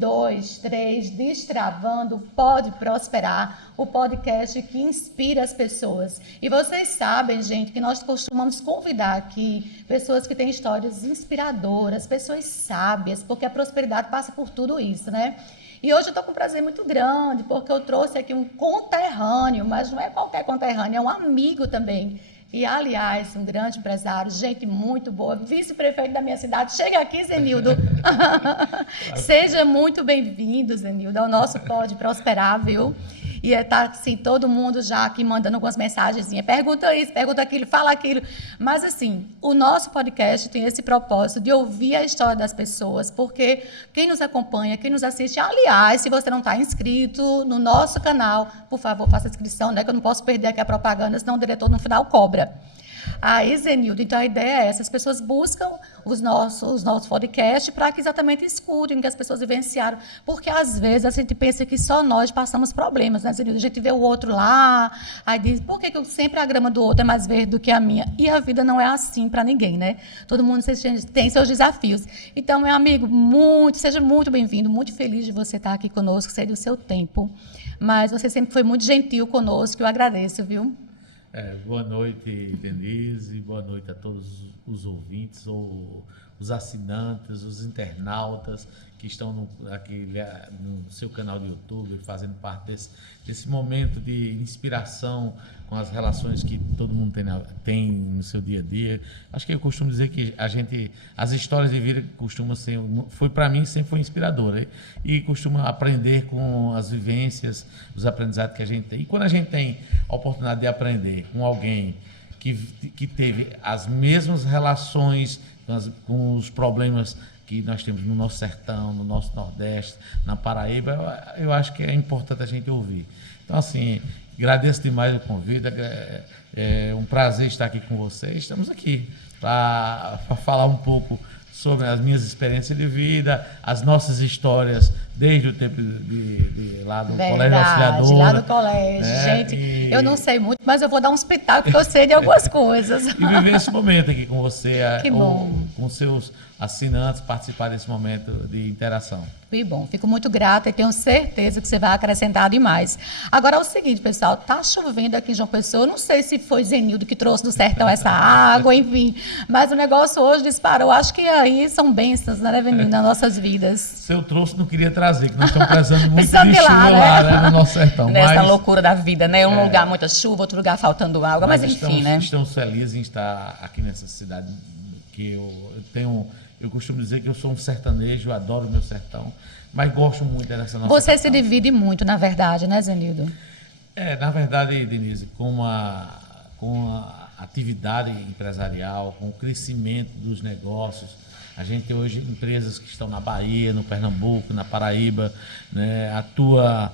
2, 3, Destravando, Pode Prosperar, o podcast que inspira as pessoas. E vocês sabem, gente, que nós costumamos convidar aqui pessoas que têm histórias inspiradoras, pessoas sábias, porque a prosperidade passa por tudo isso, né? E hoje eu estou com um prazer muito grande, porque eu trouxe aqui um conterrâneo, mas não é qualquer conterrâneo, é um amigo também. E, aliás, um grande empresário, gente muito boa, vice-prefeito da minha cidade. Chega aqui, Zenildo. Seja muito bem-vindo, Zenildo, ao nosso Pode Prosperar, viu? E está assim, todo mundo já aqui mandando algumas mensagenzinhas. Pergunta isso, pergunta aquilo, fala aquilo. Mas, assim, o nosso podcast tem esse propósito de ouvir a história das pessoas, porque quem nos acompanha, quem nos assiste, aliás, se você não está inscrito no nosso canal, por favor, faça a inscrição, né? Que eu não posso perder aqui a propaganda, senão o diretor no final cobra. Aí, Zenildo, então a ideia é essa, as pessoas buscam os nossos podcasts para que exatamente escutem o que as pessoas vivenciaram, porque às vezes a gente pensa que só nós passamos problemas, né, Zenildo? A gente vê o outro lá, aí diz, por que sempre a grama do outro é mais verde do que a minha? E a vida não é assim para ninguém, né? Todo mundo tem seus desafios. Então, meu amigo, seja muito bem-vindo, muito feliz de você estar aqui conosco, sei do seu tempo, mas você sempre foi muito gentil conosco, eu agradeço, viu? Boa noite, Denise, boa noite a todos os ouvintes, ou os assinantes, os internautas que estão aqui no seu canal do YouTube, fazendo parte desse momento de inspiração com as relações que todo mundo tem no seu dia a dia. Acho que eu costumo dizer que as histórias de vida costumam ser, para mim, sempre foi inspiradora, e costuma aprender com as vivências, os aprendizados que a gente tem. E quando a gente tem a oportunidade de aprender com alguém que teve as mesmas relações com os problemas que nós temos no nosso sertão, no nosso Nordeste, na Paraíba, eu acho que é importante a gente ouvir. Então, assim, agradeço demais o convite, é um prazer estar aqui com vocês. Estamos aqui para falar um pouco sobre as minhas experiências de vida, as nossas histórias desde o tempo lá do Colégio Auxiliadora. Lá do colégio, né? Gente, eu não sei muito, mas eu vou dar um espetáculo porque eu sei de algumas coisas. E viver esse momento aqui com você, que bom. Com seus assinantes, participar desse momento de interação. Que bom, fico muito grata e tenho certeza que você vai acrescentar demais. Agora é o seguinte, pessoal, tá chovendo aqui em João Pessoa, eu não sei se foi Zenildo que trouxe do sertão essa água, enfim, mas o negócio hoje disparou. Acho que aí são bênçãos, né, Venil, nas nossas vidas. Se eu trouxe, não queria trazer, que nós estamos precisando muito de chuva lá, né, no nosso sertão. Nessa loucura da vida, né? Um lugar muita chuva, outro lugar faltando água, mas enfim, né? Estamos felizes em estar aqui nessa cidade que eu tenho. Eu costumo dizer que eu sou um sertanejo, eu adoro o meu sertão, mas gosto muito dessa nossa Você capital. se divide muito, na verdade, né, Zenildo? Na verdade, Denise, com a atividade empresarial, com o crescimento dos negócios, a gente tem hoje empresas que estão na Bahia, no Pernambuco, na Paraíba, né, atua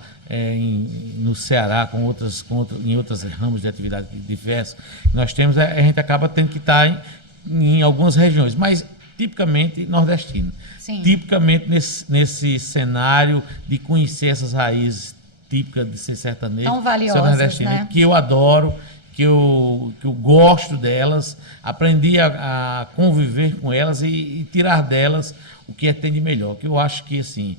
no Ceará em outros ramos de atividade diversos. Nós temos, a gente acaba tendo que estar em algumas regiões, mas tipicamente nordestino. Sim. Tipicamente nesse cenário de conhecer essas raízes típicas de ser sertanejo, tão valiosas, ser nordestino, né? Que eu adoro, que eu gosto delas, aprendi a conviver com elas e tirar delas o que tem de melhor. Que eu acho que assim,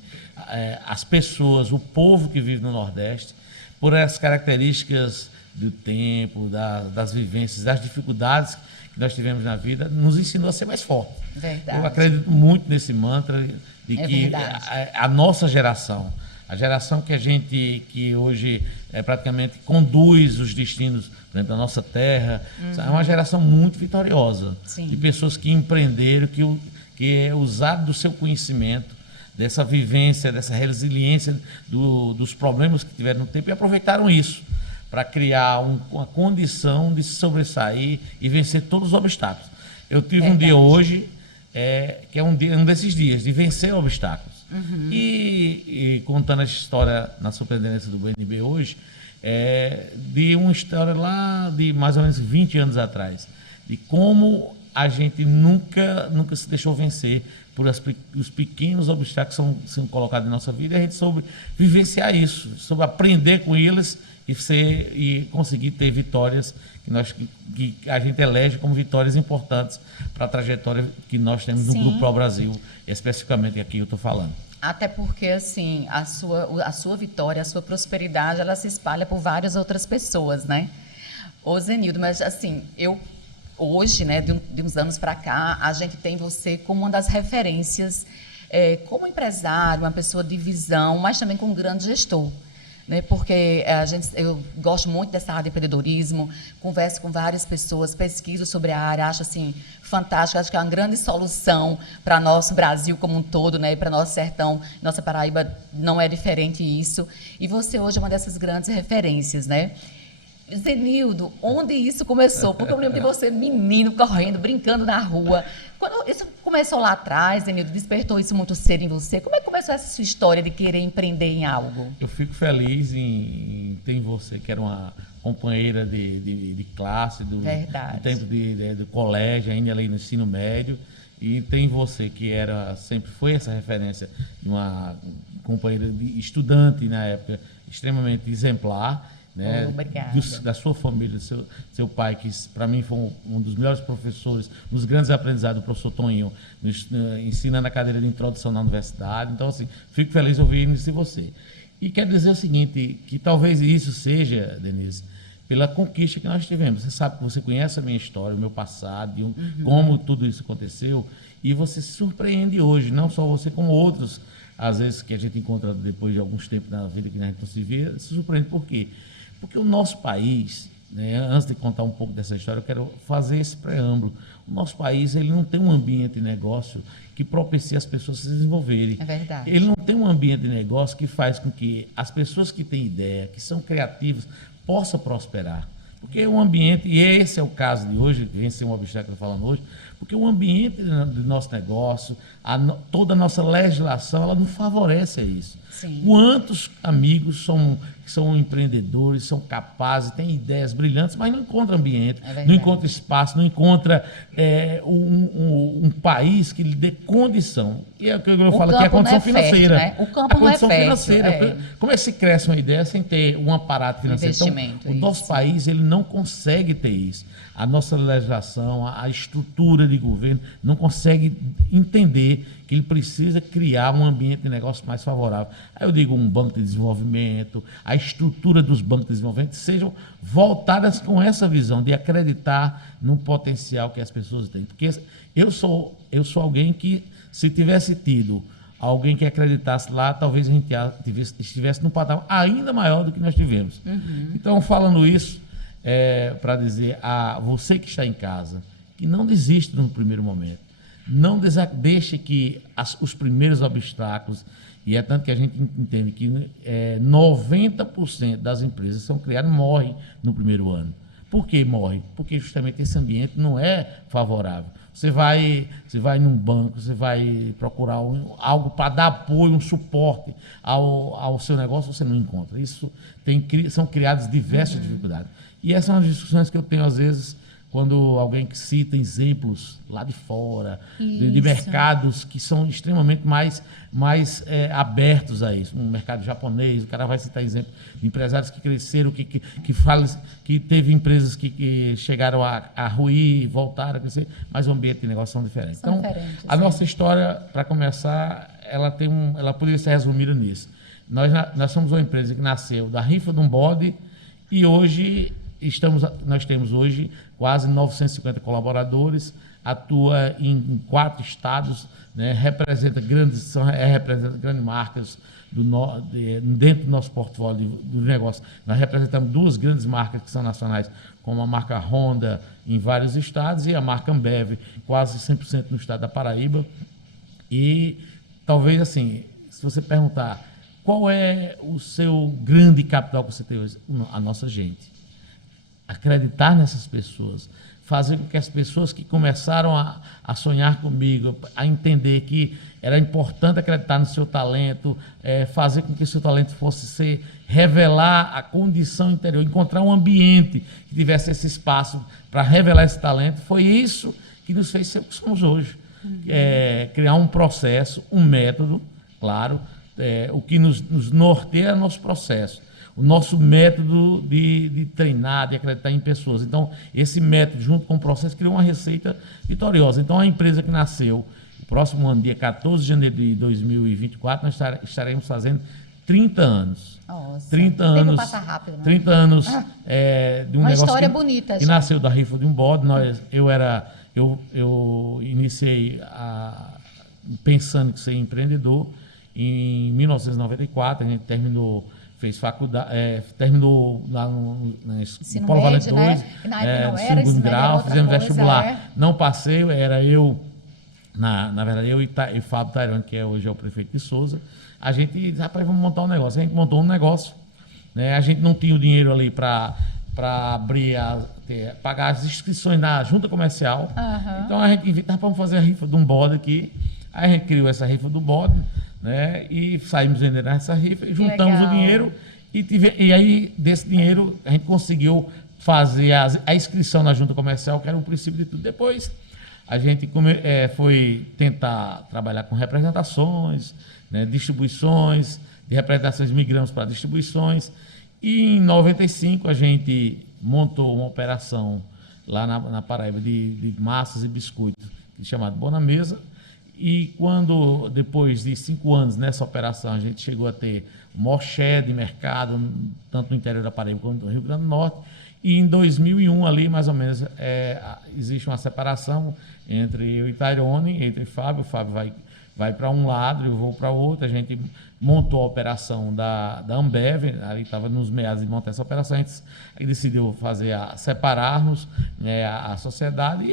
as pessoas, o povo que vive no Nordeste, por essas características do tempo, das vivências, das dificuldades que nós tivemos na vida, nos ensinou a ser mais forte. Verdade. Eu acredito muito nesse mantra de que a nossa geração, a geração que hoje praticamente conduz os destinos, por exemplo, da nossa terra, é uma geração muito vitoriosa. Sim. De pessoas que empreenderam, que usaram do seu conhecimento, dessa vivência, dessa resiliência dos problemas que tiveram no tempo e aproveitaram isso para criar uma condição de se sobressair e vencer todos os obstáculos. Eu tive um dia hoje, que é um desses dias, de vencer obstáculos. E contando essa história na Superintendência do BNB hoje, de uma história lá de mais ou menos 20 anos atrás, de como a gente nunca se deixou vencer por os pequenos obstáculos que são colocados em nossa vida, e a gente soube vivenciar isso, soube aprender com eles e conseguir ter vitórias que a gente elege como vitórias importantes para a trajetória que nós temos no Grupo Pro Brasil, especificamente aqui eu estou falando. Até porque, assim, a sua vitória, a sua prosperidade, ela se espalha por várias outras pessoas, né? Ô, Zenildo, mas assim, hoje, né, de uns anos para cá, a gente tem você como uma das referências, como empresário, uma pessoa de visão, mas também como grande gestor. Né, porque eu gosto muito dessa área de empreendedorismo, converso com várias pessoas, pesquiso sobre a área, acho assim fantástico, acho que é uma grande solução para nosso Brasil como um todo, né, e para nosso sertão, nossa Paraíba não é diferente isso. E você hoje é uma dessas grandes referências, né? Zenildo, onde isso começou? Porque eu lembro de você, menino, correndo, brincando na rua. Quando isso começou lá atrás, Zenildo, despertou isso muito cedo em você? Como é que começou essa sua história de querer empreender em algo? Eu fico feliz em ter em você, que era uma companheira de classe, do tempo do colégio, ainda ali no ensino médio, e tem você, que sempre foi essa referência, uma companheira de estudante na época, extremamente exemplar, né, da sua família, seu pai, que para mim foi um dos melhores professores, um dos grandes aprendizados, o professor Toninho, ensinando a cadeira de introdução na universidade. Então, assim, fico feliz de ouvir isso de você. E quero dizer o seguinte, que talvez isso seja, Denise, pela conquista que nós tivemos. Você sabe, você conhece a minha história, o meu passado, como tudo isso aconteceu, e você se surpreende hoje, não só você, como outros, às vezes, que a gente encontra depois de alguns tempos na vida que a gente não se vê, se surpreende. Por quê? Porque o nosso país, né, antes de contar um pouco dessa história, eu quero fazer esse preâmbulo. O nosso país, ele não tem um ambiente de negócio que propicie as pessoas se desenvolverem. É verdade. Ele não tem um ambiente de negócio que faz com que as pessoas que têm ideia, que são criativas, possam prosperar. Porque o ambiente, e esse é o caso de hoje, vem ser um obstáculo que eu estou falando hoje, porque o ambiente do nosso negócio, toda a nossa legislação, ela não favorece isso. Sim. Quantos amigos são empreendedores, são capazes, têm ideias brilhantes, mas não encontram ambiente, não encontram espaço, não encontram um país que lhe dê condição. E é o que eu falo aqui, é a condição financeira. Né? O campo não é fértil. Como é que se cresce uma ideia sem ter um aparato financeiro? Então, o nosso país, ele não consegue ter isso. A nossa legislação, a estrutura de governo não consegue entender que ele precisa criar um ambiente de negócio mais favorável. Aí eu digo um banco de desenvolvimento, a estrutura dos bancos de desenvolvimento sejam voltadas com essa visão de acreditar no potencial que as pessoas têm. Porque eu sou alguém que, se tivesse tido alguém que acreditasse lá, talvez a gente estivesse num patamar ainda maior do que nós tivemos. Então, falando isso, para dizer a você que está em casa, que não desista no primeiro momento. Não deixe que os primeiros obstáculos, e é tanto que a gente entende que 90% das empresas são criadas, morrem no primeiro ano. Por que morrem? Porque justamente esse ambiente não é favorável. Você vai num banco, você vai procurar algo para dar apoio, um suporte ao seu negócio, você não encontra. São criadas diversas dificuldades. E essas são as discussões que eu tenho, às vezes, quando alguém que cita exemplos lá de fora, de mercados que são extremamente mais abertos a isso. Um mercado japonês, o cara vai citar exemplos de empresários que cresceram, que teve empresas que chegaram a ruir, voltaram a crescer, mas o ambiente de negócio são diferentes. Então, a nossa história, para começar, ela poderia ser resumida nisso. Nós somos uma empresa que nasceu da rifa de um bode e hoje nós temos hoje quase 950 colaboradores, atua em 4 estados, né, representa grandes marcas dentro do nosso portfólio de negócio. Nós representamos 2 grandes marcas que são nacionais, como a marca Honda em vários estados e a marca Ambev, quase 100% no estado da Paraíba. E talvez, assim, se você perguntar qual é o seu grande capital que você tem hoje, a nossa gente. Acreditar nessas pessoas, fazer com que as pessoas que começaram a sonhar comigo, a entender que era importante acreditar no seu talento, fazer com que o seu talento fosse revelar a condição interior, encontrar um ambiente que tivesse esse espaço para revelar esse talento, foi isso que nos fez ser o que somos hoje. Criar um processo, um método, claro, o que nos norteia é o nosso processo. O nosso método de treinar, de acreditar em pessoas. Então, esse método, junto com o processo, criou uma receita vitoriosa. Então, a empresa que nasceu próximo ano, dia 14 de janeiro de 2024, nós estaremos fazendo 30 anos. Nossa, 30 o tempo anos, passa rápido, né? 30 anos de um Uma negócio história bonita, que gente. nasceu da rifa de um bode. Eu iniciei pensando que ser empreendedor em 1994. A gente fez faculdade, terminou lá no Polo Valente 2, né? E na época não era, segundo grau, fizemos vestibular. É. Não passei, era eu, na verdade, eu e Fábio Tairone, que hoje é o prefeito de Souza. A gente, rapaz, vamos montar um negócio. A gente montou um negócio, né? A gente não tinha o dinheiro ali para pagar as inscrições na junta comercial. Então a gente vamos fazer a rifa de um bode aqui. Aí a gente criou essa rifa do bode, né? E saímos vendendo essa rifa e juntamos o dinheiro. E aí, desse dinheiro, a gente conseguiu fazer a inscrição na junta comercial, que era o princípio de tudo. Depois, a gente foi tentar trabalhar com representações, né, distribuições, de representações migramos para distribuições. E em 95 a gente montou uma operação lá na Paraíba de massas e biscoitos, chamada Bona Mesa. E quando, depois de 5 anos nessa operação, a gente chegou a ter o maior share de mercado, tanto no interior da Paraíba quanto no Rio Grande do Norte. E em 2001, ali, mais ou menos, existe uma separação entre eu e Tairone, entre Fábio. O Fábio vai para um lado, eu vou para o outro. A gente montou a operação da Ambev, ali estava nos meados de montar essa operação. A gente decidiu separarmos, né, a sociedade,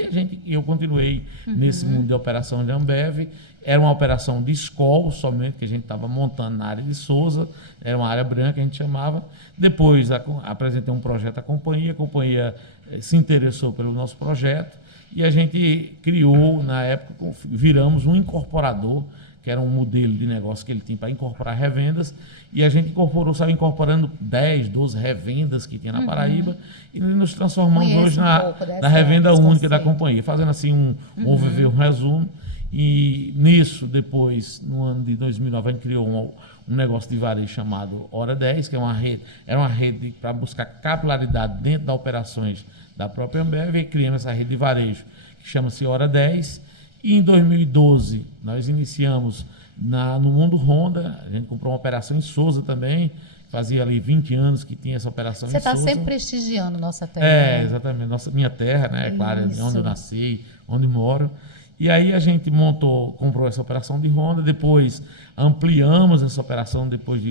e eu continuei nesse mundo de operação de Ambev. Era uma operação de escola somente, que a gente estava montando na área de Souza, era uma área branca que a gente chamava. Depois apresentei um projeto à companhia, a companhia se interessou pelo nosso projeto, e a gente criou, na época, viramos um incorporador, que era um modelo de negócio que ele tinha para incorporar revendas, e a gente saiu incorporando 10, 12 revendas que tinha na Paraíba, e nos transformamos hoje na revenda única da companhia, fazendo assim um overview, um resumo. E nisso, depois, no ano de 2009, a gente criou um negócio de varejo chamado Hora 10, que era uma rede para buscar capilaridade dentro das operações da própria Ambev, e criamos essa rede de varejo, que chama-se Hora 10. E em 2012, nós iniciamos no Mundo Honda. A gente comprou uma operação em Souza também, fazia ali 20 anos que tinha essa operação em Souza. Você está sempre prestigiando nossa terra. Exatamente, minha terra, né? Claro, onde eu nasci, onde moro. E aí a gente comprou essa operação de Honda, depois ampliamos essa operação, depois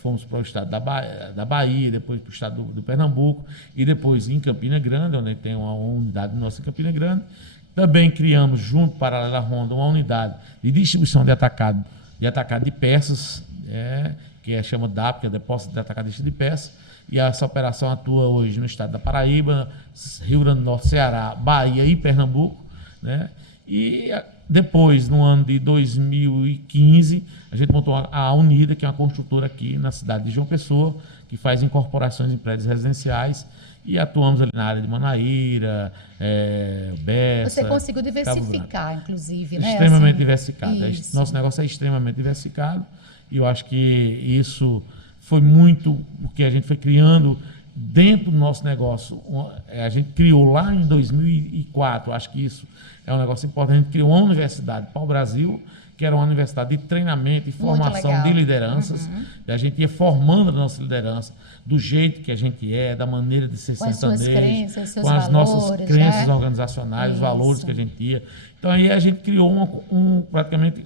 fomos para o estado da Bahia, depois para o estado do Pernambuco, e depois em Campina Grande, onde tem uma unidade nossa em Campina Grande. Também criamos, junto paralela à Honda, uma unidade de distribuição de atacado de peças, que chama DAP, que é Depósito de Atacadista de Peças. E essa operação atua hoje no estado da Paraíba, Rio Grande do Norte, Ceará, Bahia e Pernambuco, né? E depois, no ano de 2015, a gente montou a Unida, que é uma construtora aqui na cidade de João Pessoa, que faz incorporações em prédios residenciais, e atuamos ali na área de Manaíra, Bessa. Você conseguiu diversificar, inclusive, né? Extremamente diversificado. Isso. Nosso negócio é extremamente diversificado, e eu acho que isso foi muito o que a gente foi criando dentro do nosso negócio. A gente criou lá em 2004, acho que isso é um negócio importante. A gente criou uma universidade para o Brasil, que era uma universidade de treinamento e formação de lideranças. A gente ia formando a nossa liderança do jeito que a gente da maneira de ser sertanejo, com as nossas crenças organizacionais, os valores que a gente tinha. Então aí a gente criou praticamente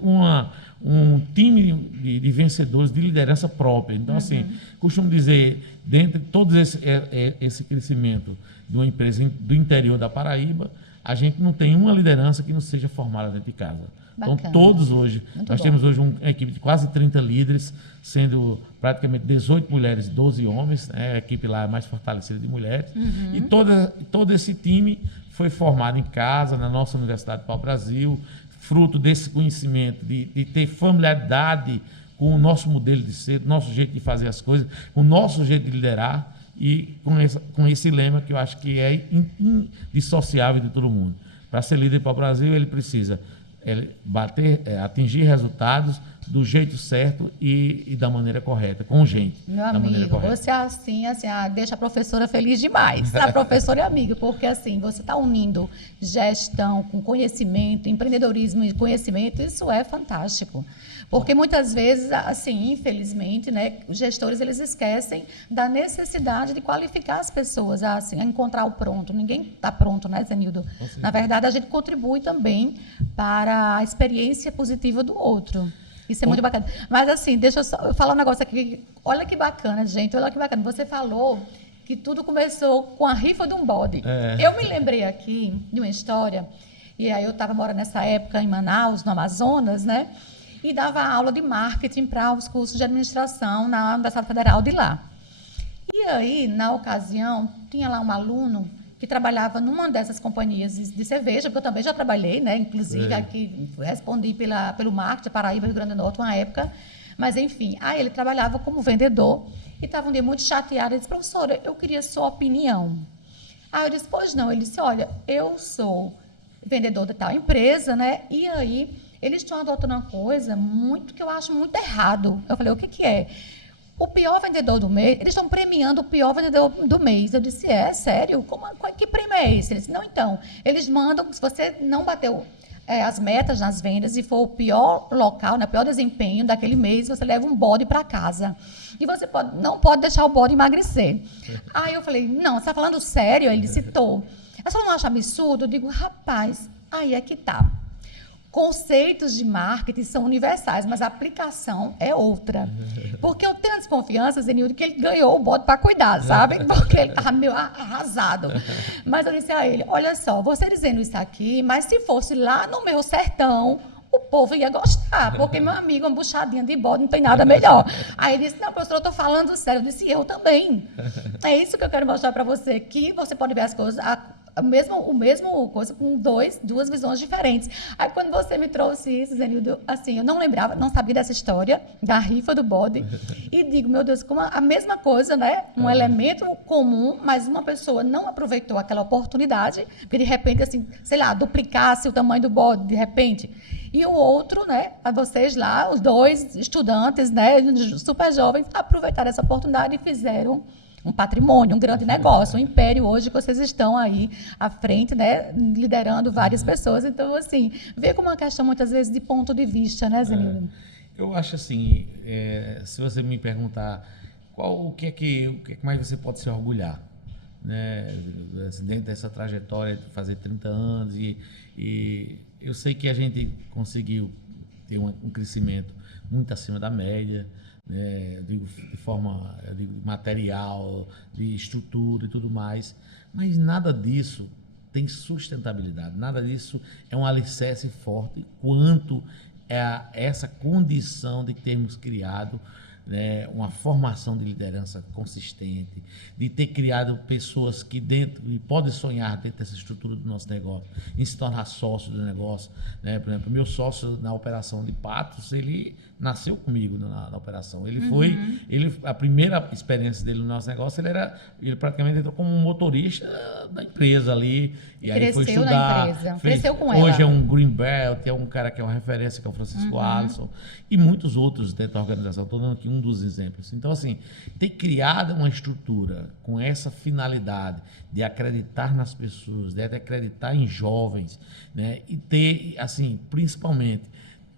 um time de vencedores de liderança própria. Então, assim, costumo dizer, dentro de todo esse crescimento de uma empresa do interior da Paraíba, a gente não tem uma liderança que não seja formada dentro de casa. Bacana. Então, todos hoje, nós temos hoje uma equipe de quase 30 líderes, sendo praticamente 18 mulheres e 12 homens, a equipe lá é mais fortalecida de mulheres. E todo esse time foi formado em casa, na nossa Universidade Pau Brasil, fruto desse conhecimento, de ter familiaridade com o nosso modelo de ser, nosso jeito de fazer as coisas, com o nosso jeito de liderar, e com esse lema que eu acho que é indissociável de todo mundo. Para ser líder para o Brasil, ele precisa atingir resultados, do jeito certo e da maneira correta, com gente. Meu da maneira amigo, correta. você deixa a professora feliz demais. A professora é amiga, porque assim, você está unindo gestão com conhecimento, empreendedorismo e conhecimento, isso é fantástico. Porque muitas vezes, assim, infelizmente, né, os gestores eles esquecem da necessidade de qualificar as pessoas, assim, a encontrar o pronto. Ninguém está pronto, né, Zenildo? Na verdade, a gente contribui também para a experiência positiva do outro. Isso é muito bacana. Mas, assim, deixa eu só falar um negócio aqui. Olha que bacana, gente. Olha que bacana. Você falou que tudo começou com a rifa de um bode. Eu me lembrei aqui de uma história, e aí eu estava morando nessa época em Manaus, no Amazonas, né? E dava aula de marketing para os cursos de administração na Universidade Federal de lá. E aí, na ocasião, tinha lá um aluno que trabalhava numa dessas companhias de cerveja, porque eu também já trabalhei, né? Inclusive, aqui respondi pelo marketing, Paraíba, Rio Grande do Norte, uma época. Mas, enfim, aí ele trabalhava como vendedor e estava um dia muito chateado. Ele disse, professora, eu queria sua opinião. Aí eu disse, pois não. Ele disse, olha, eu sou vendedor de tal empresa, né? E aí, eles estão adotando uma coisa muito que eu acho muito errado. Eu falei, o que que é? O pior vendedor do mês, eles estão premiando o pior vendedor do mês. Eu disse, sério? Que prêmio é esse? Ele disse, não, então, eles mandam, se você não bateu as metas nas vendas e for o pior local, né, o pior desempenho daquele mês, você leva um bode para casa. E você não pode deixar o bode emagrecer. Aí eu falei, não, você está falando sério? Ele disse, tô. A senhora não acha absurdo? Eu digo, rapaz, aí é que tá. Conceitos de marketing são universais, mas a aplicação é outra. Porque eu tenho a desconfiança, Zenildo, que ele ganhou o bode para cuidar, sabe? Porque ele estava meio arrasado. Mas eu disse a ele, olha só, você dizendo isso aqui, mas se fosse lá no meu sertão, o povo ia gostar, porque, meu amigo, uma buchadinha de bode não tem nada melhor. Aí ele disse, não, professor, eu estou falando sério. Eu disse, eu também. É isso que eu quero mostrar para você, que você pode ver as coisas... O mesmo coisa com duas visões diferentes. Aí quando você me trouxe isso, Zenildo, assim, eu não lembrava, não sabia dessa história da rifa do bode. E digo, meu Deus, como a mesma coisa, né? Um elemento comum, mas uma pessoa não aproveitou aquela oportunidade, porque de repente, assim, sei lá, duplicasse o tamanho do bode, de repente. E o outro, né? Vocês lá, os dois estudantes, né? Super jovens, aproveitaram essa oportunidade e fizeram um patrimônio, um grande negócio, um império hoje que vocês estão aí à frente, né, liderando várias pessoas. Então, assim, vê como uma questão muitas vezes de ponto de vista, né, Zenildo? Eu acho assim, se você me perguntar o que é que mais você pode se orgulhar, né, dentro dessa trajetória de fazer 30 anos e eu sei que a gente conseguiu ter um crescimento muito acima da média, digo, de forma material, de estrutura e tudo mais, mas nada disso tem sustentabilidade, nada disso é um alicerce forte quanto essa condição de termos criado, né, uma formação de liderança consistente, de ter criado pessoas que podem sonhar dentro dessa estrutura do nosso negócio, em se tornar sócio do negócio, né? Por exemplo, meu sócio na operação de Patos, ele nasceu comigo na operação. Ele a primeira experiência dele no nosso negócio, ele praticamente entrou como um motorista da empresa ali, e aí foi estudar. Na empresa. Cresceu com ela. Hoje é um Green Belt, é um cara que é uma referência, que é o Francisco Alisson, e muitos outros dentro da organização. Estou dando aqui um dos exemplos. Então, assim, ter criado uma estrutura com essa finalidade de acreditar nas pessoas, de acreditar em jovens, né? E ter, assim, principalmente,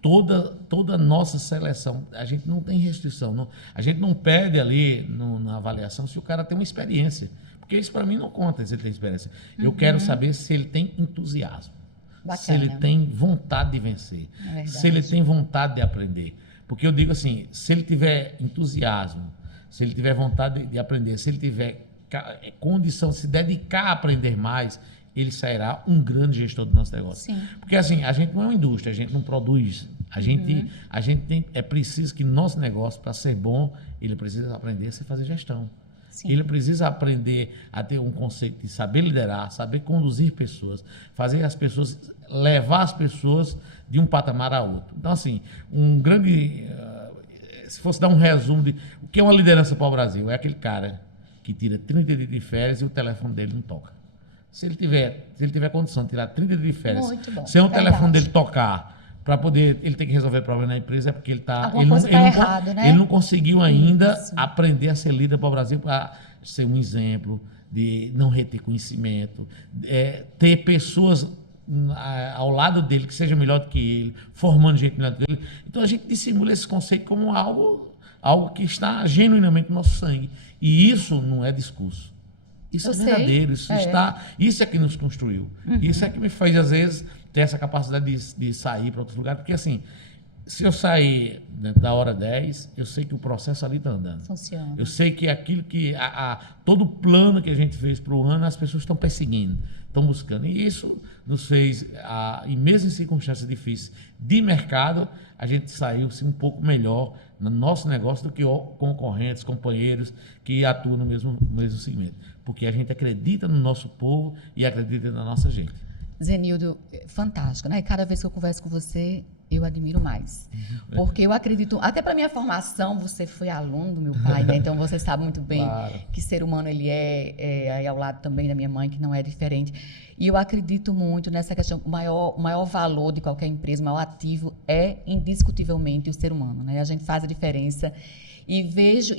toda a nossa seleção, a gente não tem restrição, a gente não pede ali na avaliação se o cara tem uma experiência, porque isso para mim não conta se ele tem experiência. Eu quero saber se ele tem entusiasmo, Bacana. se ele tem vontade de vencer, se ele tem vontade de aprender. Porque eu digo assim, se ele tiver entusiasmo, se ele tiver vontade de aprender, se ele tiver condição de se dedicar a aprender mais, ele sairá um grande gestor do nosso negócio. Sim. Porque assim, a gente não é uma indústria, a gente não produz. É preciso que nosso negócio, para ser bom, ele precisa aprender a se fazer gestão. Sim. Ele precisa aprender a ter um conceito de saber liderar, saber conduzir pessoas, fazer as pessoas, levar as pessoas de um patamar a outro. Então, assim, se fosse dar um resumo de o que é uma liderança para o Brasil, é aquele cara que tira 30 dias de férias e o telefone dele não toca. Se ele tiver condição de tirar 30 dias de férias, sem o telefone dele tocar, para poder ele ter que resolver problema na empresa, é porque Alguma coisa tá errado, né? ele não conseguiu ainda Isso. aprender a ser líder para o Brasil, para ser um exemplo de não reter conhecimento, ter pessoas ao lado dele que seja melhor do que ele, formando gente melhor do que ele. Então a gente dissimula esse conceito como algo que está genuinamente no nosso sangue. E isso não é discurso. Isso é verdadeiro, isso é que nos construiu. Isso é que me faz, às vezes, ter essa capacidade de sair para outros lugares, porque assim, se eu sair da hora 10, eu sei que o processo ali está andando. Funciona. Eu sei que aquilo que todo o plano que a gente fez para o ano, as pessoas estão perseguindo, estão buscando. E isso nos fez, e mesmo em circunstâncias difíceis de mercado, a gente saiu um pouco melhor no nosso negócio do que concorrentes, companheiros que atuam no mesmo segmento. Porque a gente acredita no nosso povo e acredita na nossa gente. Zenildo, fantástico, né? Cada vez que eu converso com você, eu admiro mais. Porque eu acredito, até para minha formação, você foi aluno do meu pai, né? Então você sabe muito bem que ser humano ele aí ao lado também da minha mãe, que não é diferente. E eu acredito muito nessa questão, o maior valor de qualquer empresa, o maior ativo é indiscutivelmente o ser humano, né? A gente faz a diferença. E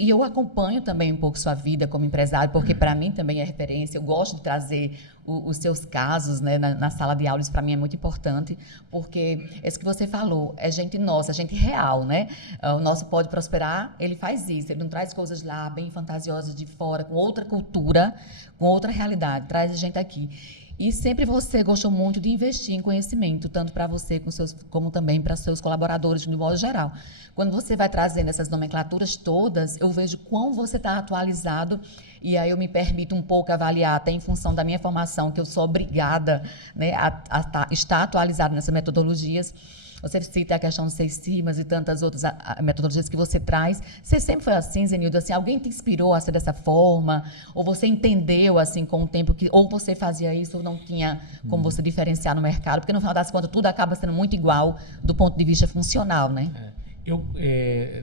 eu acompanho também um pouco sua vida como empresário, porque para mim também é referência. Eu gosto de trazer os seus casos, né, na sala de aula. Isso para mim é muito importante, porque isso que você falou é gente nossa, gente real, né? O nosso Pode Prosperar, ele faz isso. Ele não traz coisas lá bem fantasiosas de fora, com outra cultura, com outra realidade. Traz a gente aqui. E sempre você gostou muito de investir em conhecimento, tanto para você como também para seus colaboradores, de modo geral. Quando você vai trazendo essas nomenclaturas todas, eu vejo quão você está atualizado, e aí eu me permito um pouco avaliar, até em função da minha formação, que eu sou obrigada, né, a estar atualizada nessas metodologias. Você cita a questão dos 6 sigmas e tantas outras metodologias que você traz. Você sempre foi assim, Zenildo? Assim, alguém te inspirou a ser dessa forma? Ou você entendeu, assim, com o tempo, que ou você fazia isso ou não tinha como você diferenciar no mercado? Porque, no final das contas, tudo acaba sendo muito igual do ponto de vista funcional, né?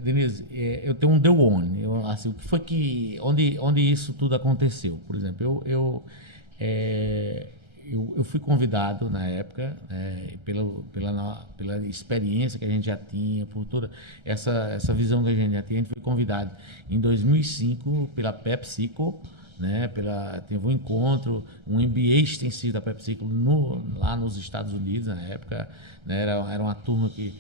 Denise, eu tenho um The One. Assim, o que foi onde isso tudo aconteceu? Por exemplo, eu fui convidado na época, pela experiência que a gente já tinha, por toda essa visão que a gente já tinha, a gente foi convidado em 2005 pela PepsiCo, né, teve um encontro, um MBA extensivo da PepsiCo lá nos Estados Unidos na época, né, era uma turma que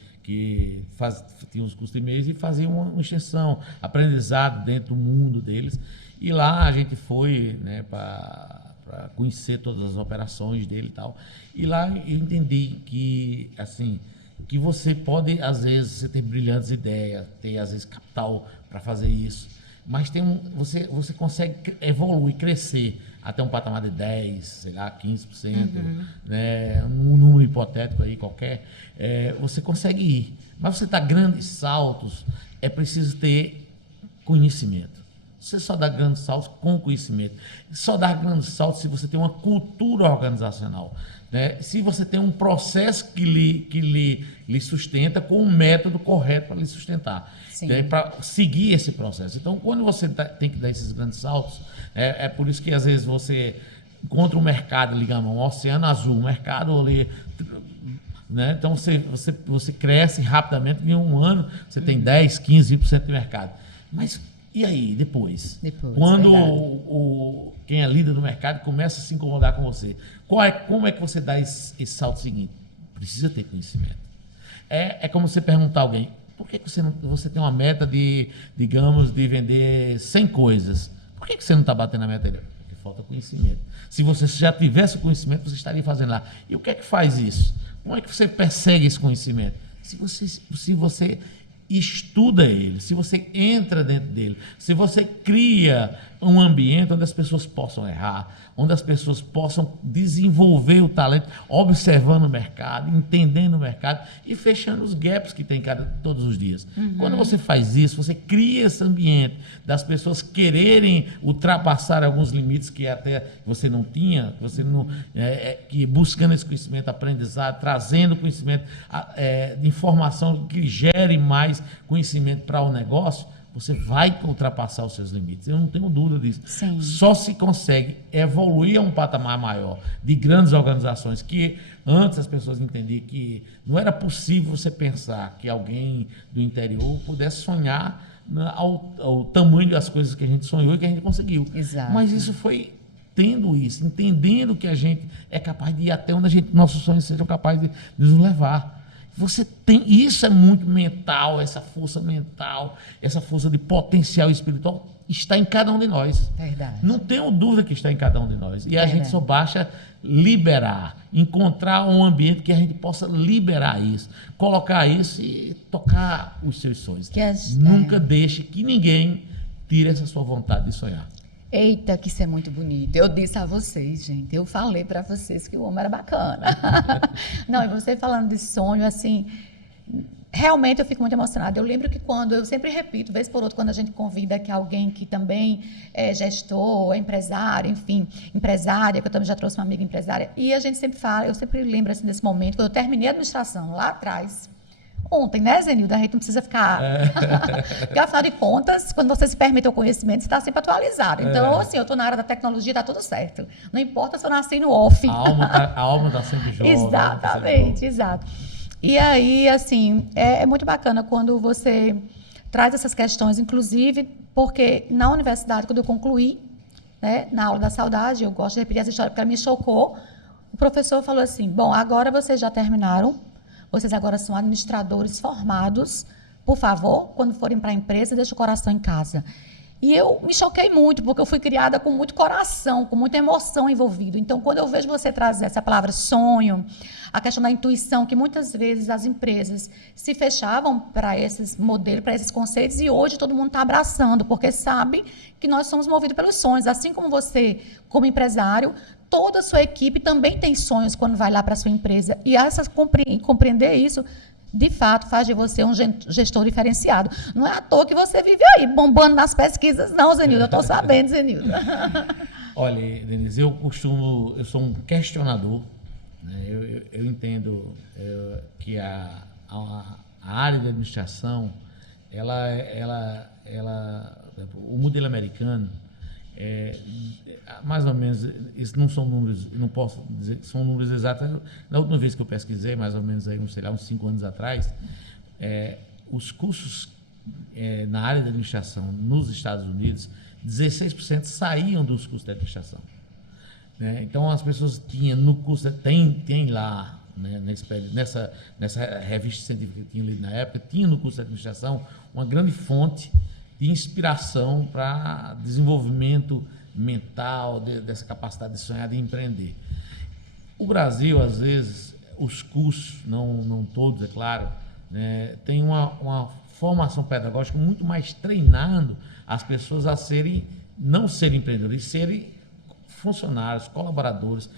tinha os cursos de mês e fazia uma extensão, aprendizado dentro do mundo deles. E lá a gente foi, né, para conhecer todas as operações dele e tal. E lá eu entendi que, assim, que você pode, às vezes, você ter brilhantes ideias, ter, às vezes, capital para fazer isso, mas você consegue evoluir, crescer até um patamar de 10%, sei lá, 15%, né, um número hipotético aí qualquer, você consegue ir. Mas você dá grandes saltos, é preciso ter conhecimento. Você só dá grandes saltos com conhecimento. Só dá grandes saltos se você tem uma cultura organizacional, né? Se você tem um processo que lhe sustenta com um método correto para lhe sustentar, né? Para seguir esse processo. Então, quando você tem que dar esses grandes saltos, é por isso que às vezes você encontra um mercado, digamos, um oceano azul, um mercado ali, né? Então você cresce rapidamente, em um ano você tem 10, 15% de mercado. Mas e aí, depois quando quem é líder do mercado começa a se incomodar com você, como é que você dá esse salto seguinte? Precisa ter conhecimento. É como você perguntar a alguém, por que você tem uma meta digamos, de vender 100 coisas? Por que você não está batendo a meta dele? Porque falta conhecimento. Se você já tivesse o conhecimento, você estaria fazendo lá. E o que é que faz isso? Como é que você persegue esse conhecimento? Se você estuda ele, se você entra dentro dele, se você cria um ambiente onde as pessoas possam errar, onde as pessoas possam desenvolver o talento, observando o mercado, entendendo o mercado e fechando os gaps que tem todos os dias. Quando você faz isso, você cria esse ambiente das pessoas quererem ultrapassar alguns limites que até você não tinha, que buscando esse conhecimento, aprendizado, trazendo conhecimento, informação que gere mais conhecimento para o negócio. você vai ultrapassar os seus limites. Eu não tenho dúvida disso. Sim. Só se consegue evoluir a um patamar maior de grandes organizações, que antes as pessoas entendiam que não era possível você pensar que alguém do interior pudesse sonhar ao tamanho das coisas que a gente sonhou e que a gente conseguiu. Exato. Mas isso foi tendo isso, entendendo que a gente é capaz de ir até onde nossos sonhos sejam capazes de nos levar. Você tem, isso é muito mental, essa força de potencial espiritual está em cada um de nós. Verdade. Não tenho dúvida que está em cada um de nós. E a Verdade. gente só basta liberar, encontrar um ambiente que a gente possa liberar isso, colocar isso e tocar os seus sonhos. Nunca deixe que ninguém tire essa sua vontade de sonhar. Eita, que isso é muito bonito. Eu disse a vocês, gente, eu falei para vocês que o homem era bacana. Não, e você falando de sonho, assim, realmente eu fico muito emocionada. Eu lembro que quando, eu sempre repito, vez por outra, quando a gente convida aqui alguém que também é gestor, é empresário, enfim, empresária, que eu também já trouxe uma amiga empresária, e a gente sempre fala, eu sempre lembro assim desse momento, quando eu terminei a administração, lá atrás, ontem, né, Zenilda? A gente não precisa ficar... Porque, afinal de contas, quando você se permite o conhecimento, você está sempre atualizado. Então, assim, eu estou na área da tecnologia, está tudo certo. Não importa se eu nasci no off. A alma está sempre jovem. Exatamente, exato. E aí, assim, é muito bacana quando você traz essas questões, inclusive, porque na universidade, quando eu concluí, né, na aula da saudade, eu gosto de repetir essa história porque ela me chocou, o professor falou assim, bom, agora vocês já terminaram, vocês agora são administradores formados. Por favor, quando forem para a empresa, deixe o coração em casa. E eu me choquei muito, porque eu fui criada com muito coração, com muita emoção envolvida. Então, quando eu vejo você trazer essa palavra sonho, a questão da intuição, que muitas vezes as empresas se fechavam para esses modelos, para esses conceitos, e hoje todo mundo está abraçando, porque sabe que nós somos movidos pelos sonhos. Assim como você, como empresário, toda a sua equipe também tem sonhos quando vai lá para a sua empresa. E compreender isso, de fato, faz de você um gestor diferenciado. Não é à toa que você vive aí, bombando nas pesquisas, não, Zenilda. Eu estou sabendo, Zenilda. Olha, Denise, eu sou um questionador. Né? Eu entendo que a área de administração, o modelo americano, mais ou menos, isso não são números, não posso dizer que são números exatos. Na última vez que eu pesquisei, mais ou menos aí, uns 5 anos atrás, os cursos na área de administração nos Estados Unidos, 16% saíam dos cursos de administração. Né? Então, as pessoas tinham no curso, tem lá, né, nessa revista científica que eu tinha lido na época, tinha no curso de administração uma grande fonte de inspiração para desenvolvimento mental, dessa capacidade de sonhar, de empreender. O Brasil, às vezes, os cursos, não todos, é claro, né, tem uma formação pedagógica muito mais treinando as pessoas a não serem empreendedores, serem funcionários, colaboradores,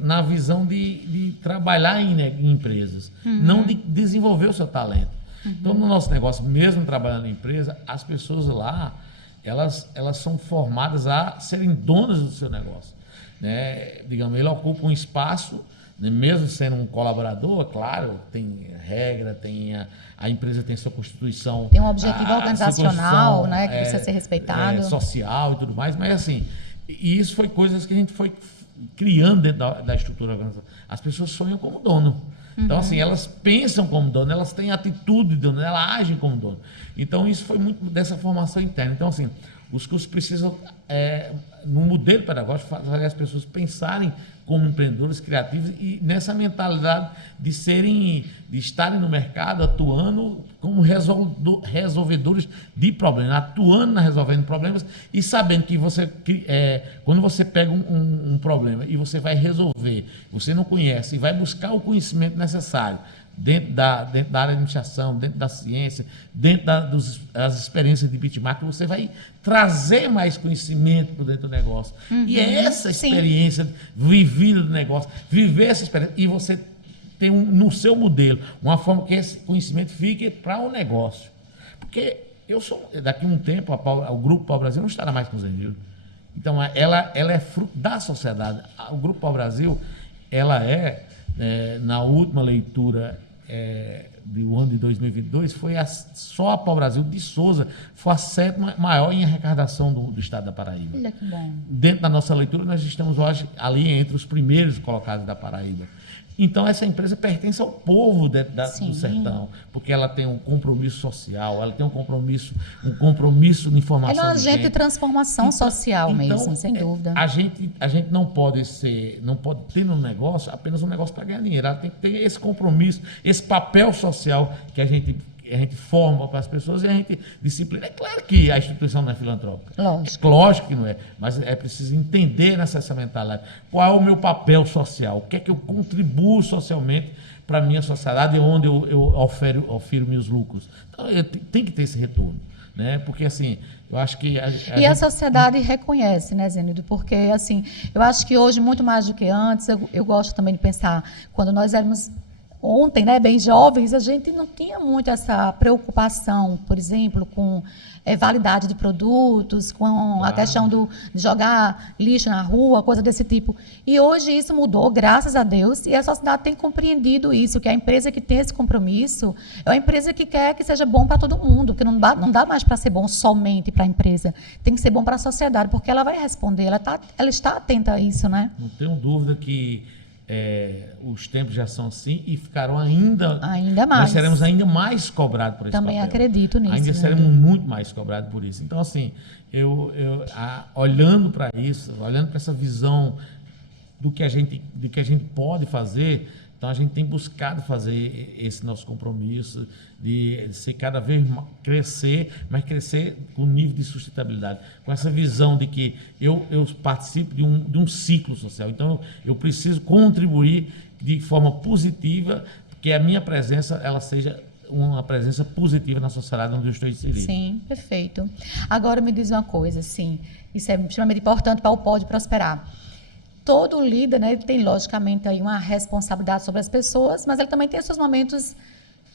na visão de trabalhar em empresas, não de desenvolver o seu talento. Então, no nosso negócio, mesmo trabalhando em empresa, as pessoas lá, elas são formadas a serem donas do seu negócio. Né? Digamos, ele ocupa um espaço, né? Mesmo sendo um colaborador, claro, tem regra, a empresa tem sua constituição. Tem um objetivo organizacional, né, que precisa ser respeitado. Social e tudo mais, mas assim, e isso foi coisas que a gente foi criando dentro da estrutura organizacional. As pessoas sonham como dono. Então, assim, elas pensam como dono, elas têm atitude de dono, elas agem como dono. Então, isso foi muito dessa formação interna. Então, assim, os cursos precisam, no modelo pedagógico, fazer as pessoas pensarem como empreendedores criativos e nessa mentalidade de estarem no mercado atuando como resolvedores de problemas, atuando resolvendo problemas e sabendo que quando você pega um problema e você vai resolver, você não conhece e vai buscar o conhecimento necessário dentro da área de administração, dentro da ciência, dentro das experiências de benchmark, você vai trazer mais conhecimento para dentro do negócio. E é essa experiência vivida do negócio, viver essa experiência, e você tem no seu modelo uma forma que esse conhecimento fique para o negócio. Porque daqui a um tempo, o Grupo Pau Brasil não estará mais com o Zenildo. Então, ela é fruto da sociedade. O Grupo Pau Brasil, ela na última leitura do ano de 2022, só a Pau Brasil de Souza foi a 7ª maior em arrecadação do estado da Paraíba. Olha que bom. Dentro da nossa leitura, nós estamos hoje ali entre os primeiros colocados da Paraíba. Então, essa empresa pertence ao povo do sertão, porque ela tem um compromisso social, ela tem um compromisso de informação. Ela é um agente de transformação social mesmo, sem dúvida. A gente não pode ter no negócio apenas um negócio para ganhar dinheiro. Ela tem que ter esse compromisso, esse papel social que a gente forma para as pessoas e a gente disciplina. É claro que a instituição não é filantrópica. Lógico que não é, mas é preciso entender nessa mentalidade qual é o meu papel social, o que é que eu contribuo socialmente para a minha sociedade, onde eu ofiro meus lucros. Então, tem que ter esse retorno, né? Porque, assim, eu acho que... a sociedade reconhece, né, Zenildo? Porque, assim, eu acho que hoje, muito mais do que antes, eu gosto também de pensar, quando nós éramos... Ontem, né, bem jovens, a gente não tinha muito essa preocupação, por exemplo, com validade de produtos, com a questão de jogar lixo na rua, coisa desse tipo. E hoje isso mudou, graças a Deus, e a sociedade tem compreendido isso, que a empresa que tem esse compromisso é uma empresa que quer que seja bom para todo mundo, que não dá mais para ser bom somente para a empresa, tem que ser bom para a sociedade, porque ela vai responder, ela está atenta a isso, né? Não tenho dúvida que os tempos já são assim e ficarão ainda mais. Nós seremos ainda mais cobrados por esse Também papel. Acredito nisso. Ainda seremos muito mais cobrados por isso. Então, assim, olhando para isso, olhando para essa visão do que a gente pode fazer, então a gente tem buscado fazer esse nosso compromisso de ser cada vez mais, mas crescer com nível de sustentabilidade, com essa visão de que eu participo de um ciclo social. Então, eu preciso contribuir de forma positiva, que a minha presença ela seja uma presença positiva na sociedade onde eu estou inserido. Sim, perfeito. Agora me diz uma coisa, assim, isso é extremamente importante para o Pode Prosperar. Todo líder, né, ele tem, logicamente, aí uma responsabilidade sobre as pessoas, mas ele também tem seus momentos,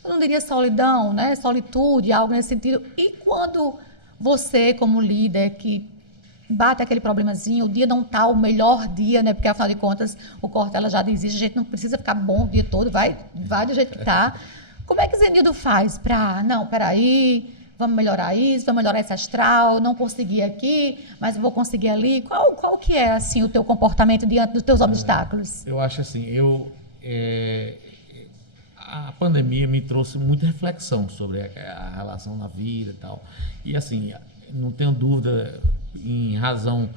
eu não diria solidão, né, solitude, algo nesse sentido. E quando você, como líder, que bate aquele problemazinho, o dia não está o melhor dia, né, porque, afinal de contas, o Cortella já diz isso, a gente não precisa ficar bom o dia todo, vai do jeito que está. Como é que Zenildo faz para, não, peraí, vamos melhorar isso, vamos melhorar esse astral, não consegui aqui, mas vou conseguir ali. Qual que é, assim, o teu comportamento diante dos teus obstáculos? Eu acho assim, a pandemia me trouxe muita reflexão sobre a relação na vida e tal. E, assim, não tenho dúvida, em razão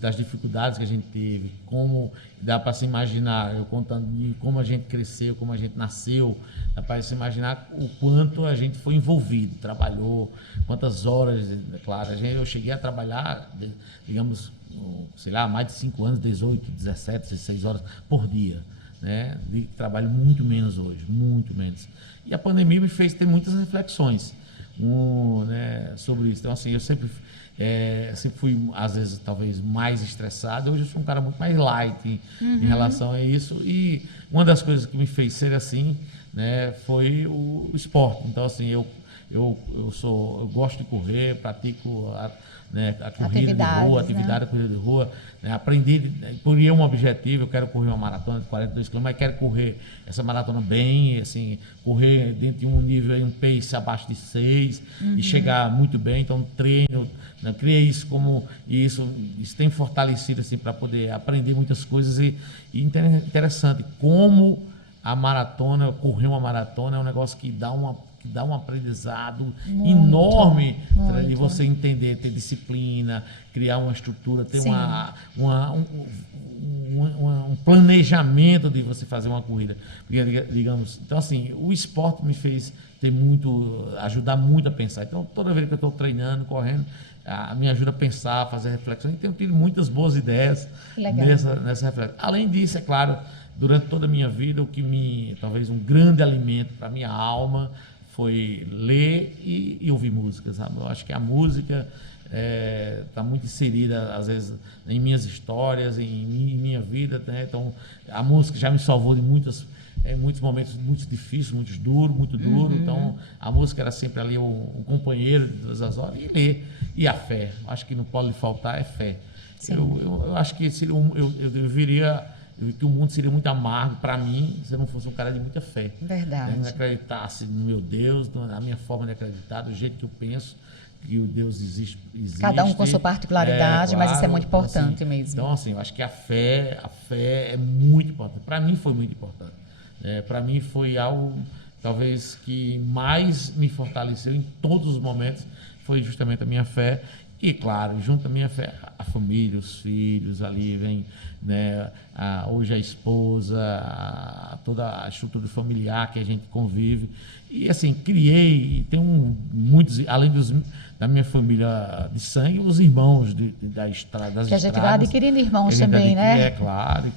das dificuldades que a gente teve, como dá para se imaginar, eu contando de como a gente cresceu, como a gente nasceu, dá para se imaginar o quanto a gente foi envolvido, trabalhou, quantas horas, claro, eu cheguei a trabalhar, digamos, sei lá, mais de 5 anos, 18, 17, 16 horas por dia, né? E trabalho muito menos hoje, muito menos. E a pandemia me fez ter muitas reflexões né, sobre isso. Então, assim, eu sempre fui, às vezes, talvez mais estressado. Hoje eu sou um cara muito mais light em relação a isso. E uma das coisas que me fez ser assim, né, foi o esporte. Então, assim, eu gosto de correr, pratico a corrida de rua, atividade, né? Corrida de rua, né? Aprendi, por um objetivo, eu quero correr uma maratona de 42 km, mas quero correr essa maratona bem, assim, correr dentro de um nível, um pace abaixo de 6 e chegar muito bem. Então, treino, né? Criei isso isso tem fortalecido, assim, para poder aprender muitas coisas e interessante como a maratona, correr uma maratona é um negócio que dá um aprendizado muito, enorme de você entender, ter disciplina, criar uma estrutura, ter um planejamento de você fazer uma corrida, digamos. Então, assim, o esporte me fez ajudar muito a pensar. Então, toda vez que eu estou treinando, correndo, me ajuda a pensar, a fazer reflexões. Então, eu tive muitas boas ideias nessa reflexão. Além disso, é claro, durante toda a minha vida, talvez um grande alimento para a minha alma foi ler e ouvir música, sabe? Eu acho que a música está muito inserida, às vezes, em minhas histórias, em minha vida, né? Então, a música já me salvou de muitos momentos muito difíceis, muito duro. Então, a música era sempre ali o companheiro de todas as horas. E ler. E a fé. Acho que não pode faltar fé. Eu acho que eu deveria que o mundo seria muito amargo para mim se eu não fosse um cara de muita fé. Verdade. Eu não acreditasse no meu Deus, na minha forma de acreditar, do jeito que eu penso que o Deus existe. Cada um com sua particularidade, mas isso é muito importante assim, mesmo. Então, assim, eu acho que a fé é muito importante. Para mim foi muito importante. Para mim foi algo, talvez, que mais me fortaleceu em todos os momentos, foi justamente a minha fé. E, claro, junto à minha fé, a família, os filhos, ali vem, né, hoje a esposa, toda a estrutura familiar que a gente convive. E, assim, criei, tenho muitos, além da minha família de sangue, os irmãos das estradas. Que a gente vai adquirindo irmãos também, né? né? É, claro.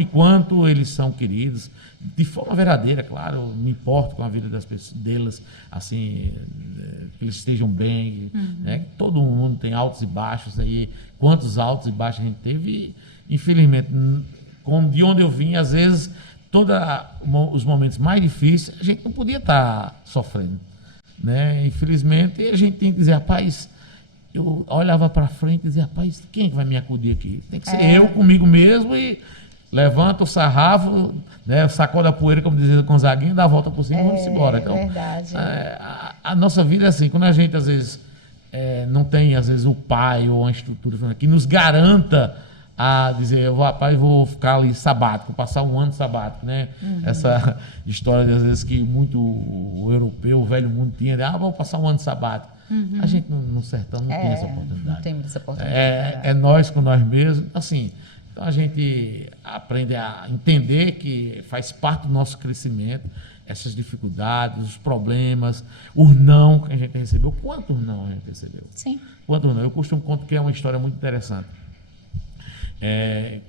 E quanto eles são queridos, de forma verdadeira, claro, eu me importo com a vida das pessoas, delas, assim, que eles estejam bem, né? Todo mundo tem altos e baixos aí. Quantos altos e baixos a gente teve? E, infelizmente, de onde eu vim, às vezes, todos os momentos mais difíceis, a gente não podia estar sofrendo, né? Infelizmente, a gente tem que dizer, rapaz, eu olhava para frente e dizia, rapaz, quem é que vai me acudir aqui? Tem que ser eu comigo mesmo e levanta o sarrafo, né, sacode a poeira, como dizia Gonzaguinha, dá a volta por cima e vamos embora. Então, verdade. A nossa vida é assim, quando a gente, às vezes, não tem, às vezes, o pai ou uma estrutura que nos garanta a dizer, rapaz, vou ficar ali sabático, passar um ano sabático, né? Essa história, às vezes, que muito o europeu, o velho mundo tinha, vou passar um ano sabático. A gente no sertão não tem essa oportunidade. Não tem essa oportunidade. É nós com nós mesmos, assim. Então a gente aprende a entender que faz parte do nosso crescimento, essas dificuldades, os problemas, os não que a gente recebeu. Quantos não a gente recebeu? Sim. Quantos não? Eu costumo contar que é uma história muito interessante.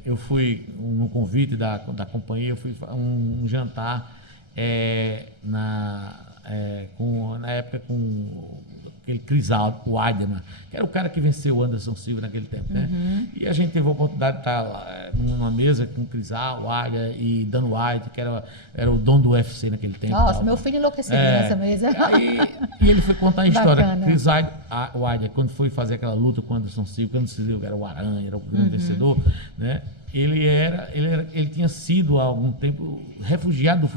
Eu fui, no convite da companhia, eu fui um jantar na época com aquele Crisaldo, o Weidman, que era o cara que venceu o Anderson Silva naquele tempo, né? E a gente teve a oportunidade de estar lá, numa mesa com o Crisaldo, o Weidman e Dan White, que era o dono do UFC naquele tempo. Nossa, meu filho enlouqueceu nessa mesa. E ele foi contar a história. Bacana. Crisaldo, o Weidman, quando foi fazer aquela luta com o Anderson Silva, quando se viu que era o Aranha, era o grande vencedor, né? Ele tinha sido há algum tempo refugiado do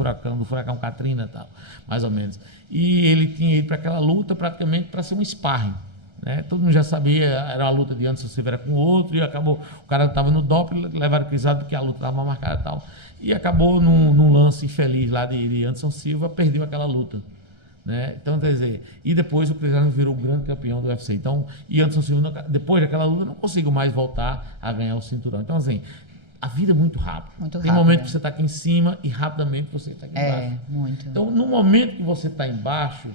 furacão Katrina, tal, mais ou menos. E ele tinha ido para aquela luta praticamente para ser um sparring, né? Todo mundo já sabia, era a luta de Anderson Silva com o outro, e acabou, o cara estava no doping, levaram o Crisaldo porque a luta estava mal marcada e tal. E acabou num lance infeliz lá de Anderson Silva, perdeu aquela luta, né? Então, quer dizer, e depois o Crisaldo virou o grande campeão do UFC. Então, e Anderson Silva, depois daquela luta, não conseguiu mais voltar a ganhar o cinturão. Então, assim, a vida é muito rápida. Tem momento que você está aqui em cima e rapidamente você está aqui embaixo. Muito. Então, no momento que você está embaixo,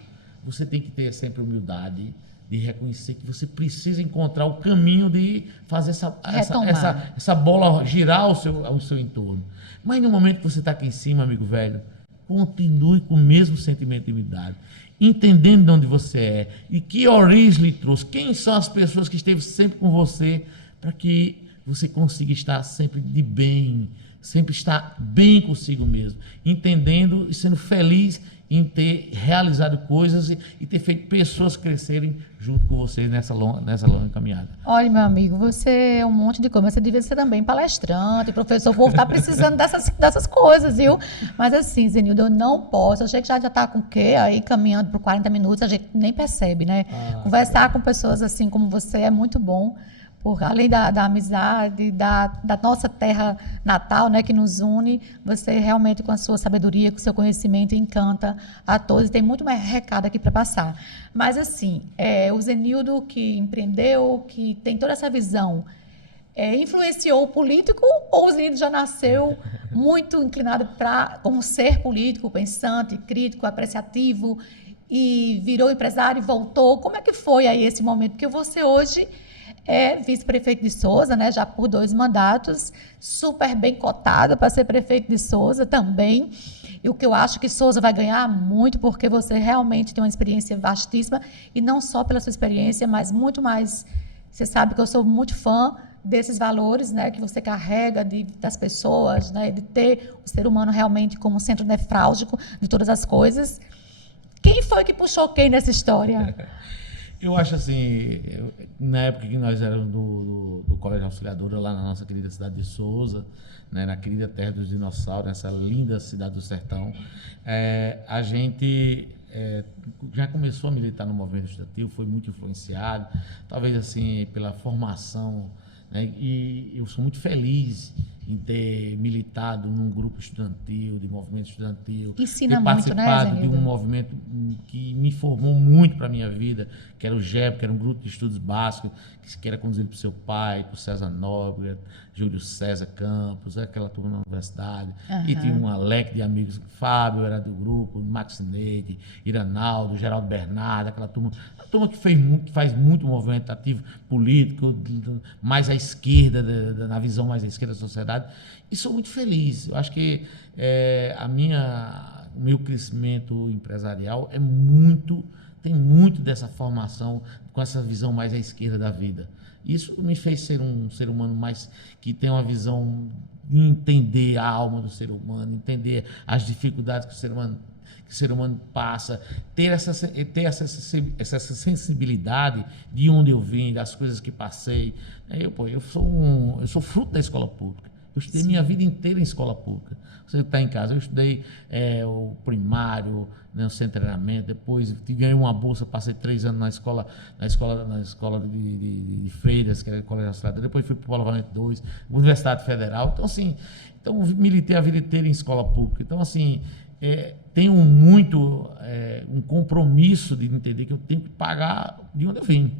você tem que ter sempre humildade de reconhecer que você precisa encontrar o caminho de fazer essa bola girar ao seu entorno. Mas no momento que você está aqui em cima, amigo velho, continue com o mesmo sentimento de humildade, entendendo de onde você é e que origem lhe trouxe, quem são as pessoas que esteve sempre com você, para que você consiga estar sempre de bem, sempre estar bem consigo mesmo, entendendo e sendo feliz em ter realizado coisas e ter feito pessoas crescerem junto com você nessa longa caminhada. Olha, meu amigo, você é um monte de coisa, mas você devia ser também palestrante, professor, o povo está precisando dessas coisas, viu? Mas assim, Zenildo, eu não posso, eu achei que já está com o quê? Aí caminhando por 40 minutos, a gente nem percebe, né? Conversar com pessoas assim como você é muito bom. Além da amizade, da nossa terra natal, né, que nos une, você realmente, com a sua sabedoria, com o seu conhecimento, encanta a todos. E tem muito mais recado aqui para passar. Mas, assim, o Zenildo que empreendeu, que tem toda essa visão, influenciou o político, ou o Zenildo já nasceu muito inclinado como ser político, pensante, crítico, apreciativo, e virou empresário e voltou? Como é que foi aí esse momento? Porque você hoje é vice-prefeito de Sousa, né, já por 2 mandatos, super bem cotado para ser prefeito de Sousa também. E o que eu acho que Sousa vai ganhar muito, porque você realmente tem uma experiência vastíssima, e não só pela sua experiência, mas muito mais. Você sabe que eu sou muito fã desses valores, né, que você carrega das pessoas, né, de ter o ser humano realmente como centro nefrálgico de todas as coisas. Quem foi que puxou quem nessa história? Eu acho assim, na época que nós éramos do Colégio Auxiliadora, lá na nossa querida cidade de Souza, né, na querida terra dos dinossauros, nessa linda cidade do sertão, a gente já começou a militar no movimento estudantil, foi muito influenciado, talvez assim, pela formação, né, e eu sou muito feliz em ter militado num grupo estudantil, de movimento estudantil, Ensina ter muito, né, participado de Zenildo? um movimento que me formou muito para a minha vida, que era o GEB, que era um grupo de estudos básicos, que era conduzido por seu pai, por César Nóbrega, Júlio César Campos, aquela turma na universidade, e tinha um leque de amigos, Fábio era do grupo, Max Neide, Iranaldo, Geraldo Bernardo, aquela turma que faz muito movimento ativo político, mais à esquerda, na visão mais à esquerda da sociedade, e sou muito feliz. Eu acho que o meu crescimento empresarial tem muito dessa formação com essa visão mais à esquerda da vida. Isso me fez ser um ser humano mais que tem uma visão de entender a alma do ser humano, entender as dificuldades que o ser humano passa, ter essa sensibilidade de onde eu vim, das coisas que passei. Eu sou fruto da escola pública. Eu estudei minha vida inteira em escola pública. Você está em casa, eu estudei o primário, né, o centro de treinamento, depois ganhei uma bolsa, passei 3 anos na escola de Freiras, que era a Colégio Auxiliadora, depois fui para o Polo Valente 2, Universidade Federal. Então, assim, militei a vida inteira em escola pública. Então, assim, tenho muito um compromisso de entender que eu tenho que pagar de onde eu vim.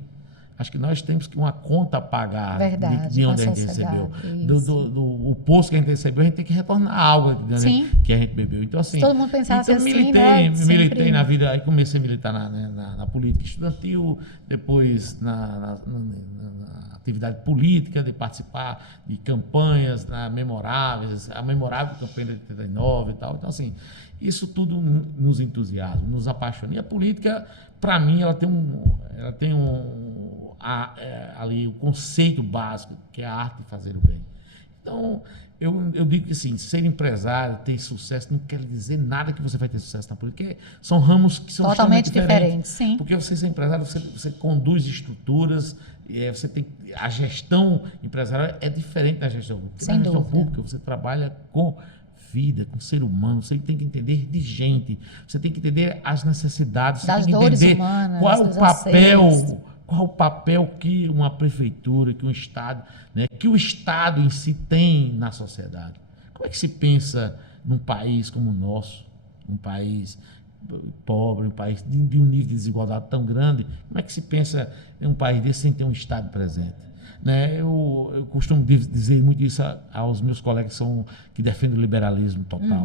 Acho que nós temos uma conta a pagar. Verdade, de onde a com a gente recebeu. sociedade, O poço que a gente recebeu, a gente tem que retornar algo que a gente bebeu. Então, assim, se todo mundo pensasse então, assim, né? militei na vida, aí comecei a militar na política estudantil, depois na atividade política, de participar de campanhas memoráveis, a memorável campanha de 89 e tal. Então, assim, isso tudo nos entusiasma, nos apaixona. E a política, para mim, ela tem ali o conceito básico, que é a arte de fazer o bem. Então, eu digo que assim, ser empresário, ter sucesso, não quer dizer nada que você vai ter sucesso na política, porque são ramos que são totalmente diferentes, sim. Porque você ser empresário, você conduz estruturas, você tem a gestão empresarial é diferente da gestão pública. Sem na gestão dúvida. pública, você trabalha com vida, com ser humano, você tem que entender de gente, você tem que entender as necessidades, você Das tem que dores entender humanas, qual é o dos papel anseios. qual o papel que uma prefeitura, que um Estado, né, que o Estado em si tem na sociedade. Como é que se pensa num país como o nosso, um país pobre, um país de um nível de desigualdade tão grande, como é que se pensa em um país desse sem ter um Estado presente? Né? Eu costumo dizer muito isso aos meus colegas que defendem o liberalismo total.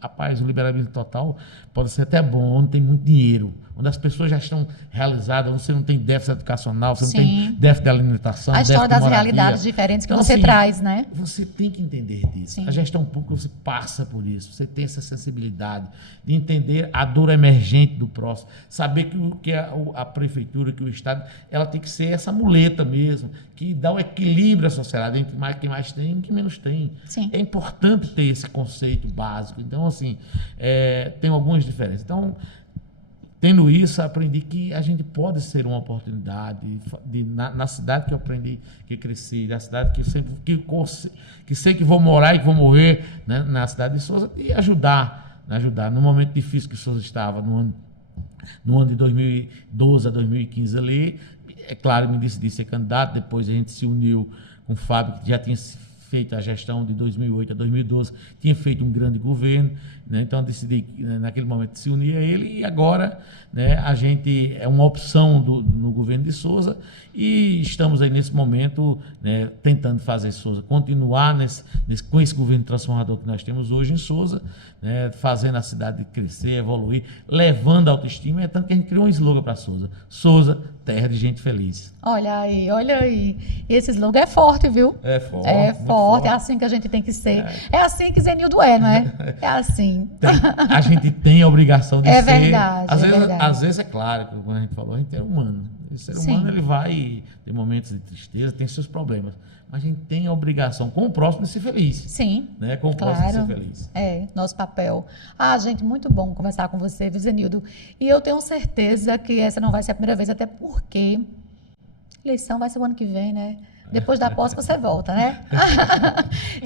Rapaz, o liberalismo total pode ser até bom, onde tem muito dinheiro, onde as pessoas já estão realizadas, onde você não tem déficit educacional, você não tem déficit de alimentação, a história déficit de das moradia. realidades diferentes que Então, você assim, traz, né? Você tem que entender disso. Sim. A gestão pública, você passa por isso. Você tem essa sensibilidade de entender a dor emergente do próximo. Saber que a prefeitura, que o Estado, ela tem que ser essa muleta mesmo, que dá um equilíbrio à sociedade entre quem mais tem e quem menos tem. Sim. É importante ter esse conceito básico. Então, assim, tem algumas diferenças. Então, tendo isso, aprendi que a gente pode ser uma oportunidade na cidade que eu aprendi, que cresci, na cidade que sei que vou morar e que vou morrer, né, na cidade de Souza, e ajudar. No momento difícil que Souza estava, no ano de 2012 a 2015 ali, é claro, me decidi ser candidato, depois a gente se uniu com o Fábio, que já tinha feito a gestão de 2008 a 2012, tinha feito um grande governo, né? Então eu decidi naquele momento se unir a ele, e agora, né, a gente é uma opção no governo de Souza, e estamos aí nesse momento, né, tentando fazer Souza continuar com esse governo transformador que nós temos hoje em Souza, né, fazendo a cidade crescer, evoluir, levando a autoestima. É tanto que a gente criou um slogan para Souza: Souza, terra de gente feliz. Olha aí, olha aí. Esse slogan é forte, viu? É forte. É muito forte, é assim que a gente tem que ser. É assim que Zenildo não é? É assim. A gente tem a obrigação de É ser. verdade, Às vezes, é claro, que como a gente falou, a gente é humano. O ser humano, ele vai ter momentos de tristeza, tem seus problemas. mas a gente tem a obrigação com o próximo de ser feliz. Sim. Né? Com o próximo de Claro. ser feliz. É, nosso papel. Ah, gente, muito bom conversar com você, viu, Zenildo? E eu tenho certeza que essa não vai ser a primeira vez, até porque eleição vai ser o ano que vem, né? Depois da posse você volta, né?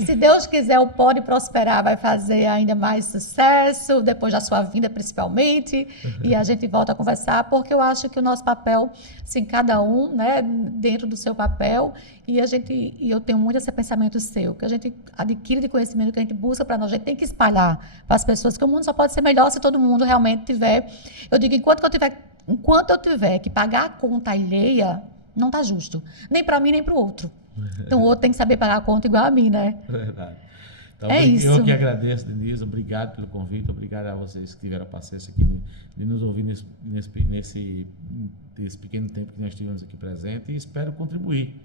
Se Deus quiser, o Pode Prosperar vai fazer ainda mais sucesso, depois da sua vinda principalmente, e a gente volta a conversar, porque eu acho que o nosso papel, assim, cada um, né, dentro do seu papel, e eu tenho muito esse pensamento seu, que a gente adquire de conhecimento, que a gente busca para nós, a gente tem que espalhar para as pessoas, que o mundo só pode ser melhor se todo mundo realmente tiver. Eu digo, enquanto eu tiver que pagar a conta alheia, não está justo. Nem para mim, nem para o outro. Então, o outro tem que saber pagar a conta igual a mim, né? Verdade. Então, É isso. Eu que agradeço, Denise. Obrigado pelo convite. Obrigado a vocês que tiveram a paciência aqui de nos ouvir nesse pequeno tempo que nós estivemos aqui presente. E espero contribuir.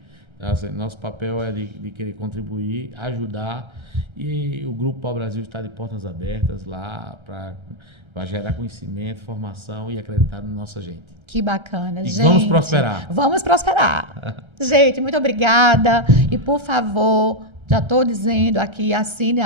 Nosso papel é de querer contribuir, ajudar. E o Grupo Pau Brasil está de portas abertas lá para gerar conhecimento, formação e acreditar na nossa gente. Que bacana, E gente. vamos prosperar. Vamos prosperar. Gente, muito obrigada. E, por favor, já estou dizendo aqui, assine,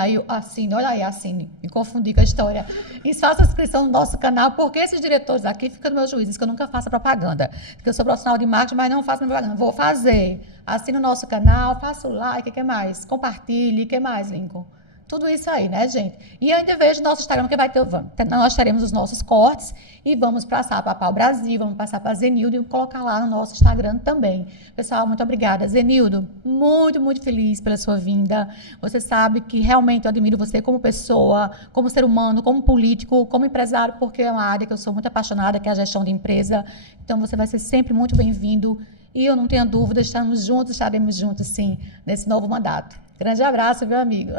olha aí, assine. Me confundi com a história. E faça inscrição no nosso canal, porque esses diretores aqui ficam no meu juízo, diz que eu nunca faço propaganda. Porque eu sou profissional de marketing, mas não faço propaganda. Vou fazer. Assine o nosso canal, faça o like, o que mais? Compartilhe, o que mais, Lincoln? Tudo isso aí, né, gente? E eu ainda vejo o nosso Instagram, que nós teremos os nossos cortes e vamos passar para Pau Brasil, vamos passar para Zenildo e colocar lá no nosso Instagram também. Pessoal, muito obrigada. Zenildo, muito, muito feliz pela sua vinda. Você sabe que realmente eu admiro você como pessoa, como ser humano, como político, como empresário, porque é uma área que eu sou muito apaixonada, que é a gestão de empresa. Então, você vai ser sempre muito bem-vindo. E eu não tenho dúvida, estaremos juntos, estaremos juntos, sim, nesse novo mandato. Grande abraço, meu amigo.